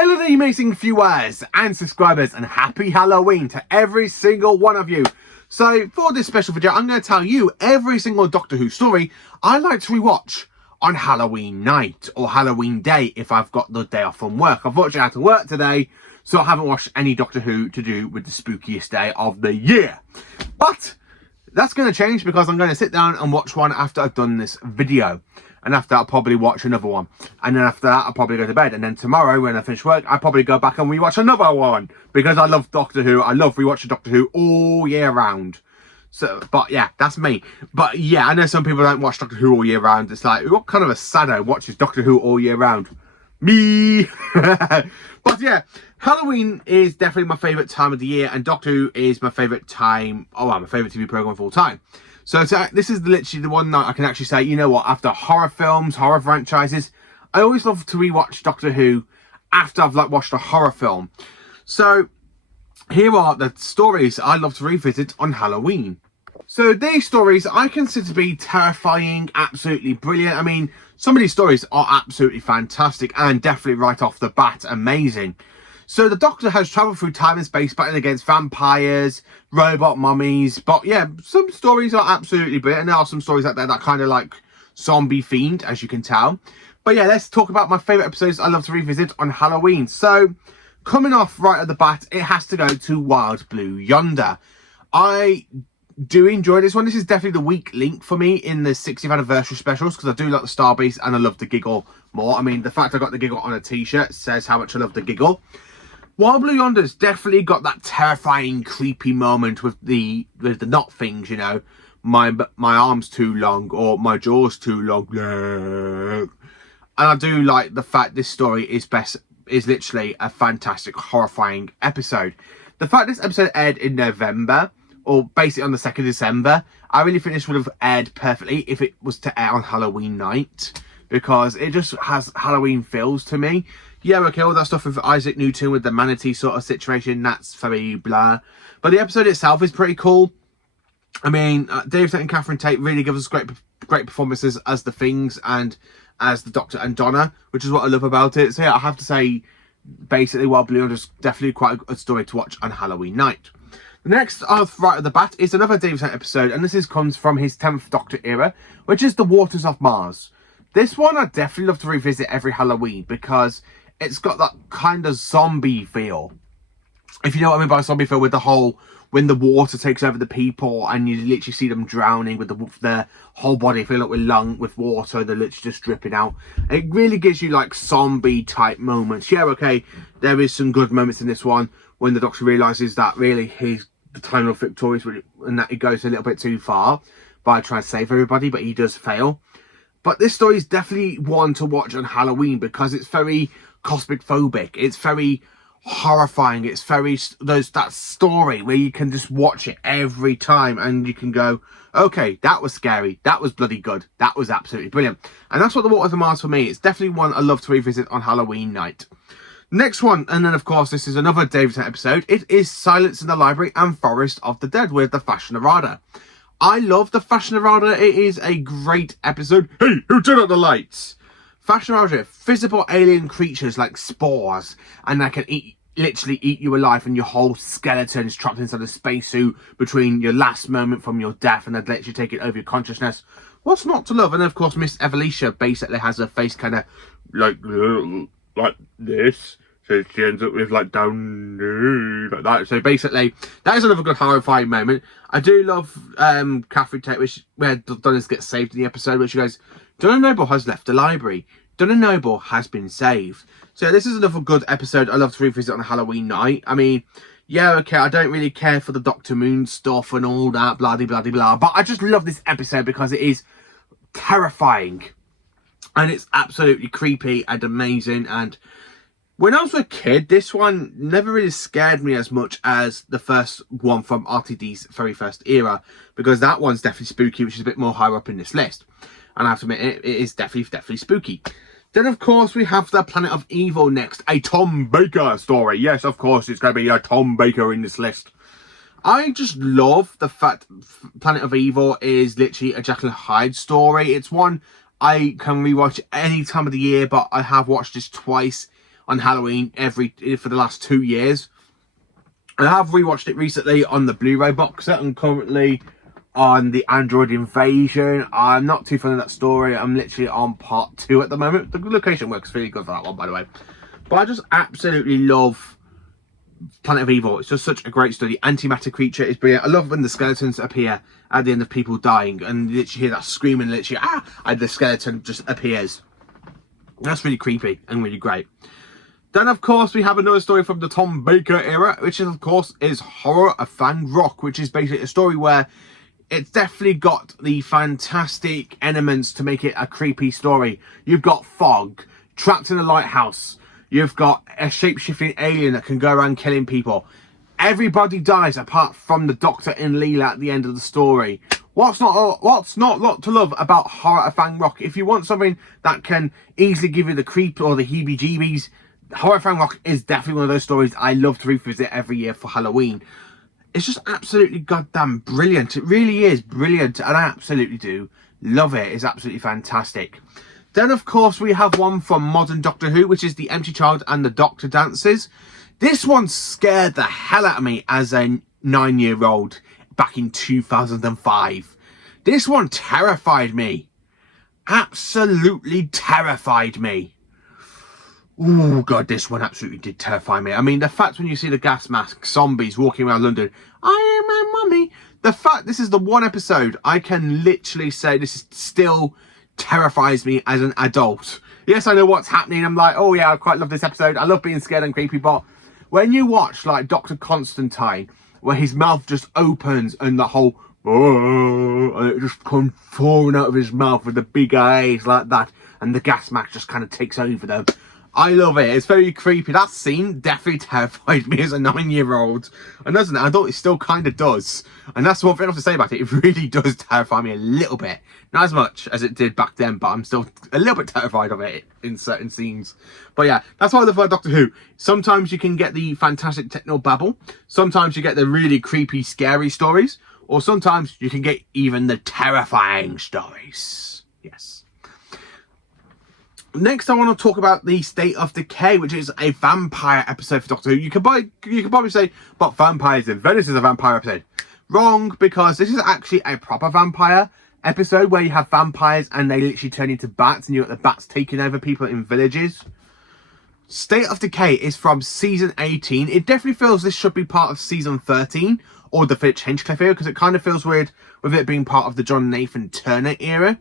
Hello there, amazing viewers and subscribers, and happy Halloween to every single one of you. So for this special video, I'm going to tell you every single Doctor Who story I like to rewatch on Halloween night or Halloween day if I've got the day off from work. I've watched it out of work today, so I haven't watched any Doctor Who to do with the spookiest day of the year. But that's going to change because I'm going to sit down and watch one after I've done this video. And after that, I'll probably watch another one. And then after that, I'll probably go to bed. And then tomorrow, when I finish work, I'll probably go back and rewatch another one. Because I love Doctor Who. I love rewatching Doctor Who all year round. So, but yeah, that's me. But yeah, I know some people don't watch Doctor Who all year round. It's like, what kind of a saddo watches Doctor Who all year round? Me! But yeah, Halloween is definitely my favourite time of the year. And Doctor Who is my favourite time. Oh, well, my favourite TV programme of all time. So this is literally the one night I can actually say, you know what, after horror films, horror franchises, I always love to rewatch Doctor Who after I've watched a horror film. So here are the stories I love to revisit on Halloween. So these stories I consider to be terrifying, absolutely brilliant. I mean, some of these stories are absolutely fantastic and definitely right off the bat amazing. So the Doctor has travelled through time and space battling against vampires, robot mummies. But yeah, some stories are absolutely brilliant. And there are some stories out there that kind of like zombie themed, as you can tell. But yeah, let's talk about my favourite episodes I love to revisit on Halloween. So coming off right at the bat, it has to go to Wild Blue Yonder. I do enjoy this one. This is definitely the weak link for me in the 60th anniversary specials because I do like the Starbase and I love the giggle more. I mean, the fact I got the giggle on a t-shirt says how much I love the giggle. Wild Blue Yonder's definitely got that terrifying, creepy moment with the not things, you know, my arm's too long or my jaw's too long. And I do like the fact this story is literally a fantastic, horrifying episode. The fact this episode aired in November, or basically on the 2nd of December, I really think this would have aired perfectly if it was to air on Halloween night, because it just has Halloween feels to me. Yeah, okay, all that stuff with Isaac Newton with the manatee sort of situation, that's very blah. But the episode itself is pretty cool. I mean, David Tennant and Catherine Tate really give us great performances as the Things and as the Doctor and Donna, which is what I love about it. So yeah, I have to say, basically, Wild Blue Yonder is definitely quite a good story to watch on Halloween night. The next off right at the bat is another David Tennant episode, and this comes from his 10th Doctor era, which is The Waters of Mars. This one I definitely love to revisit every Halloween because it's got that kind of zombie feel. If you know what I mean by zombie feel, with the whole, when the water takes over the people and you literally see them drowning with their whole body filling up with water, they're literally just dripping out. It really gives you like zombie type moments. Yeah, okay, there is some good moments in this one when the Doctor realises that really he's the time of victorious and that he goes a little bit too far by trying to save everybody, but he does fail. But this story is definitely one to watch on Halloween because it's very cosmic phobic. It's very horrifying. It's very that story where you can just watch it every time and you can go, okay, that was scary. That was bloody good. That was absolutely brilliant. And that's what The Waters of Mars for me. It's definitely one I love to revisit on Halloween night. Next one, and then of course this is another David Tennant episode. It is Silence in the Library and Forest of the Dead with the Fashionarada. I love the Fashionarada. It is a great episode. Hey, who turned out the lights? Fashionarada, physical alien creatures like spores, and they can literally eat you alive, and your whole skeleton is trapped inside a spacesuit between your last moment from your death, and they'd literally take it over your consciousness. What's not to love? And of course, Miss Evelysha basically has her face kind of like this. So she ends up with like down like that. So basically, that is another good horrifying moment. I do love Catherine Tate, where Donna gets saved in the episode, where she goes, Donna Noble has left the library. Donna Noble has been saved. So this is another good episode I love to revisit on a Halloween night. I mean, yeah, okay, I don't really care for the Dr. Moon stuff and all that, blah, blah, blah, blah. But I just love this episode because it is terrifying. And it's absolutely creepy and amazing. And when I was a kid, this one never really scared me as much as the first one from RTD's very first era. Because that one's definitely spooky, which is a bit more higher up in this list. And I have to admit, it is definitely spooky. Then, of course, we have the Planet of Evil next. A Tom Baker story. Yes, of course, it's going to be a Tom Baker in this list. I just love the fact Planet of Evil is literally a Jekyll and Hyde story. It's one I can rewatch any time of the year, but I have watched this twice on Halloween for the last 2 years. And I have rewatched it recently on the Blu-ray box set and currently on the Android Invasion. I'm not too fond of that story. I'm literally on part 2 at the moment. The location works really good for that one, by the way. But I just absolutely love Planet of Evil. It's just such a great story. Antimatter creature is brilliant. I love when the skeletons appear at the end of people dying and you literally hear that scream and literally and the skeleton just appears. That's really creepy and really great. Then of course we have another story from the Tom Baker era, which is of course is Horror of Fang Rock, which is basically a story where it's definitely got the fantastic elements to make it a creepy story. You've got fog, trapped in a lighthouse. You've got a shape-shifting alien that can go around killing people. Everybody dies apart from the Doctor and Leela at the end of the story. What's not lot to love about Horror of Fang Rock? If you want something that can easily give you the creep or the heebie-jeebies, Horror of Fang Rock is definitely one of those stories I love to revisit every year for Halloween. It's just absolutely goddamn brilliant. It really is brilliant, and I absolutely do love it. It's absolutely fantastic. Then, of course, we have one from Modern Doctor Who, which is The Empty Child and the Doctor Dances. This one scared the hell out of me as a 9-year-old back in 2005. This one terrified me. Absolutely terrified me. Oh, God, this one absolutely did terrify me. I mean, the fact when you see the gas mask zombies walking around London, I am my mummy. The fact this is the one episode I can literally say this is still terrifies me as an adult. Yes, I know what's happening. I'm like, oh yeah, I quite love this episode. I love being scared and creepy. But when you watch like Dr. Constantine, where his mouth just opens and the whole and it just comes pouring out of his mouth with the big eyes like that, and the gas mask just kind of takes over them. I love it. It's very creepy. That scene definitely terrified me as a 9-year-old. And as an adult, it still kind of does. And that's one thing I have to say about it. It really does terrify me a little bit. Not as much as it did back then, but I'm still a little bit terrified of it in certain scenes. But yeah, that's why I love Doctor Who. Sometimes you can get the fantastic techno-babble. Sometimes you get the really creepy, scary stories. Or sometimes you can get even the terrifying stories. Yes. Next, I want to talk about the State of Decay, which is a vampire episode for Doctor Who. You could probably say, but vampires in Venice is a vampire episode. Wrong, because this is actually a proper vampire episode where you have vampires and they literally turn into bats and you got the bats taking over people in villages. State of Decay is from season 18. It definitely feels this should be part of season 13 or the Fitch Hinchcliffe era, because it kind of feels weird with it being part of the John Nathan Turner era.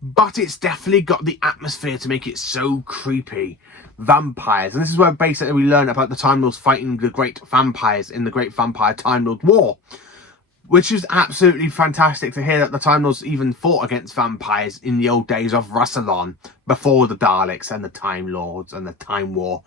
But it's definitely got the atmosphere to make it so creepy. Vampires. And this is where basically we learn about the Time Lords fighting the great vampires in the Great Vampire Time Lord War. Which is absolutely fantastic to hear that the Time Lords even fought against vampires in the old days of Rassilon. Before the Daleks and the Time Lords and the Time War.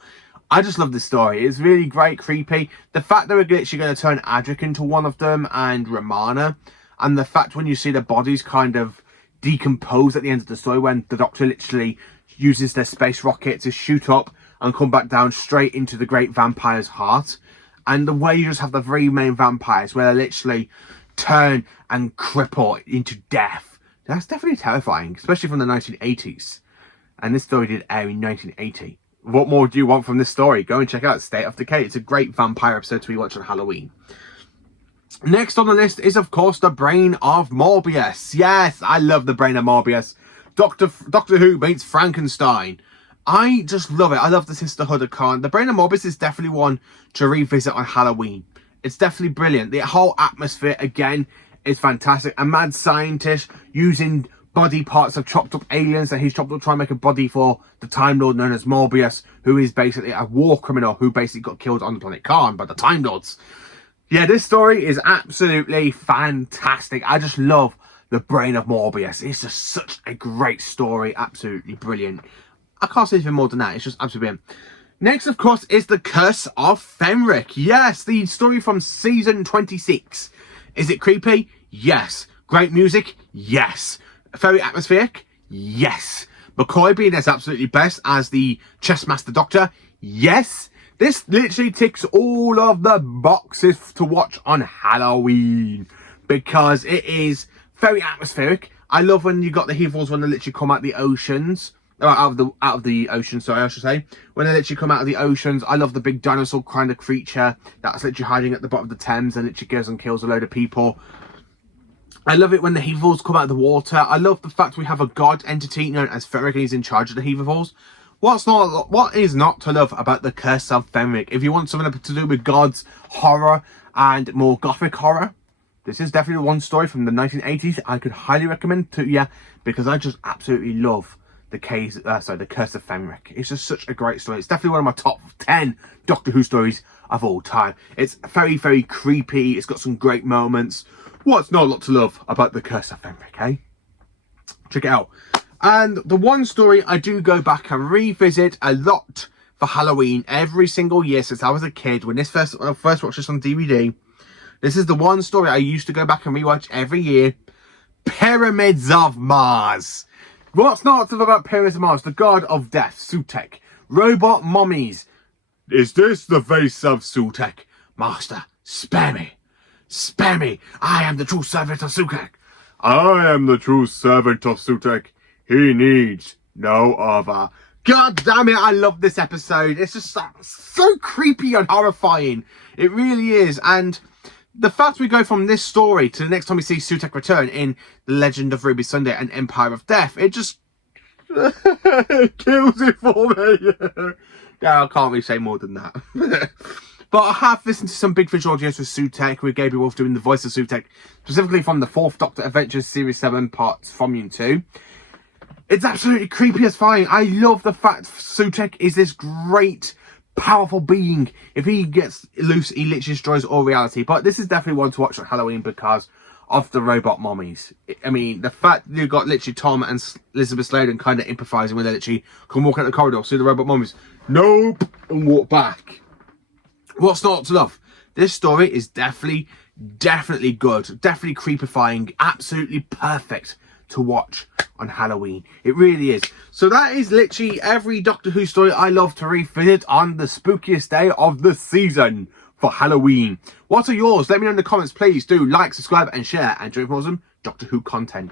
I just love this story. It's really great, creepy. The fact that we're literally going to turn Adric into one of them and Romana. And the fact when you see the bodies kind of decompose at the end of the story when the Doctor literally uses their space rocket to shoot up and come back down straight into the great vampire's heart. And the way you just have the three main vampires where they literally turn and cripple into death. That's definitely terrifying, especially from the 1980s. And this story did air in 1980. What more do you want from this story? Go and check out State of Decay. It's a great vampire episode to rewatch on Halloween. Next on the list is, of course, The Brain of Morbius. Yes, I love The Brain of Morbius. Doctor Who meets Frankenstein. I just love it. I love the Sisterhood of Khan. The Brain of Morbius is definitely one to revisit on Halloween. It's definitely brilliant. The whole atmosphere, again, is fantastic. A mad scientist using body parts of chopped up aliens that he's chopped up, trying to make a body for the Time Lord known as Morbius, who is basically a war criminal who basically got killed on the planet Khan by the Time Lords. Yeah, this story is absolutely fantastic. I just love The Brain of Morbius. It's just such a great story. Absolutely brilliant. I can't say anything more than that. It's just absolutely brilliant. Next, of course, is The Curse of Fenric. Yes, the story from season 26. Is it creepy? Yes. Great music? Yes. Very atmospheric? Yes. McCoy being as absolutely best as the Chessmaster Doctor? Yes. This literally ticks all of the boxes to watch on Halloween because it is very atmospheric. I love when you got the He-Falls when they literally come out the oceans out of the ocean, sorry, I should say. When they literally come out of the oceans, I love the big dinosaur kind of creature that's literally hiding at the bottom of the Thames and literally goes and kills a load of people. I love it when the heaviforms come out of the water. I love the fact we have a god entity known as Fenric, and he's in charge of the heaviforms. What is not to love about the Curse of Fenric? If you want something to do with gods, horror, and more gothic horror, this is definitely one story from the 1980s I could highly recommend to you, because I just absolutely love the Curse of Fenric. It's just such a great story. It's definitely one of my top 10 Doctor Who stories of all time. It's very, very creepy. It's got some great moments. What's not a lot to love about the Curse of Fenric, eh? Check it out. And the one story I do go back and revisit a lot for Halloween every single year since I was a kid. When I first watched this on DVD, this is the one story I used to go back and rewatch every year. Pyramids of Mars. What's not to love about Pyramids of Mars? The god of death, Sutekh. Robot mummies. Is this the face of Sutekh? Master, spare me. Spare me. I am the true servant of Sutekh. I am the true servant of Sutekh. He needs no other. God damn it, I love this episode. It's just so creepy and horrifying. It really is. And the fact we go from this story to the next time we see Sutekh return in The Legend of Ruby Sunday and Empire of Death, it just kills it for me. Yeah, I can't really say more than that. But I have listened to some big visual audios with Sutekh, with Gabriel Wolf doing the voice of Sutekh, specifically from the 4th Doctor Adventures Series 7 parts from Volume 2. It's absolutely creepy as fine. I love the fact Sutekh is this great, powerful being. If he gets loose, he literally destroys all reality. But this is definitely one to watch on Halloween because of the robot mummies. I mean, the fact that you've got literally Tom and Elizabeth Sladen kind of improvising when they literally come walk out the corridor, see the robot mummies, nope, and walk back. What's not to love? This story is definitely good. Definitely creepifying. Absolutely perfect to watch on Halloween. It really is. So that is literally every Doctor Who story I love to revisit on the spookiest day of the season for Halloween. What are yours? Let me know in the comments. Please do like, subscribe and share, and join for more Doctor Who content.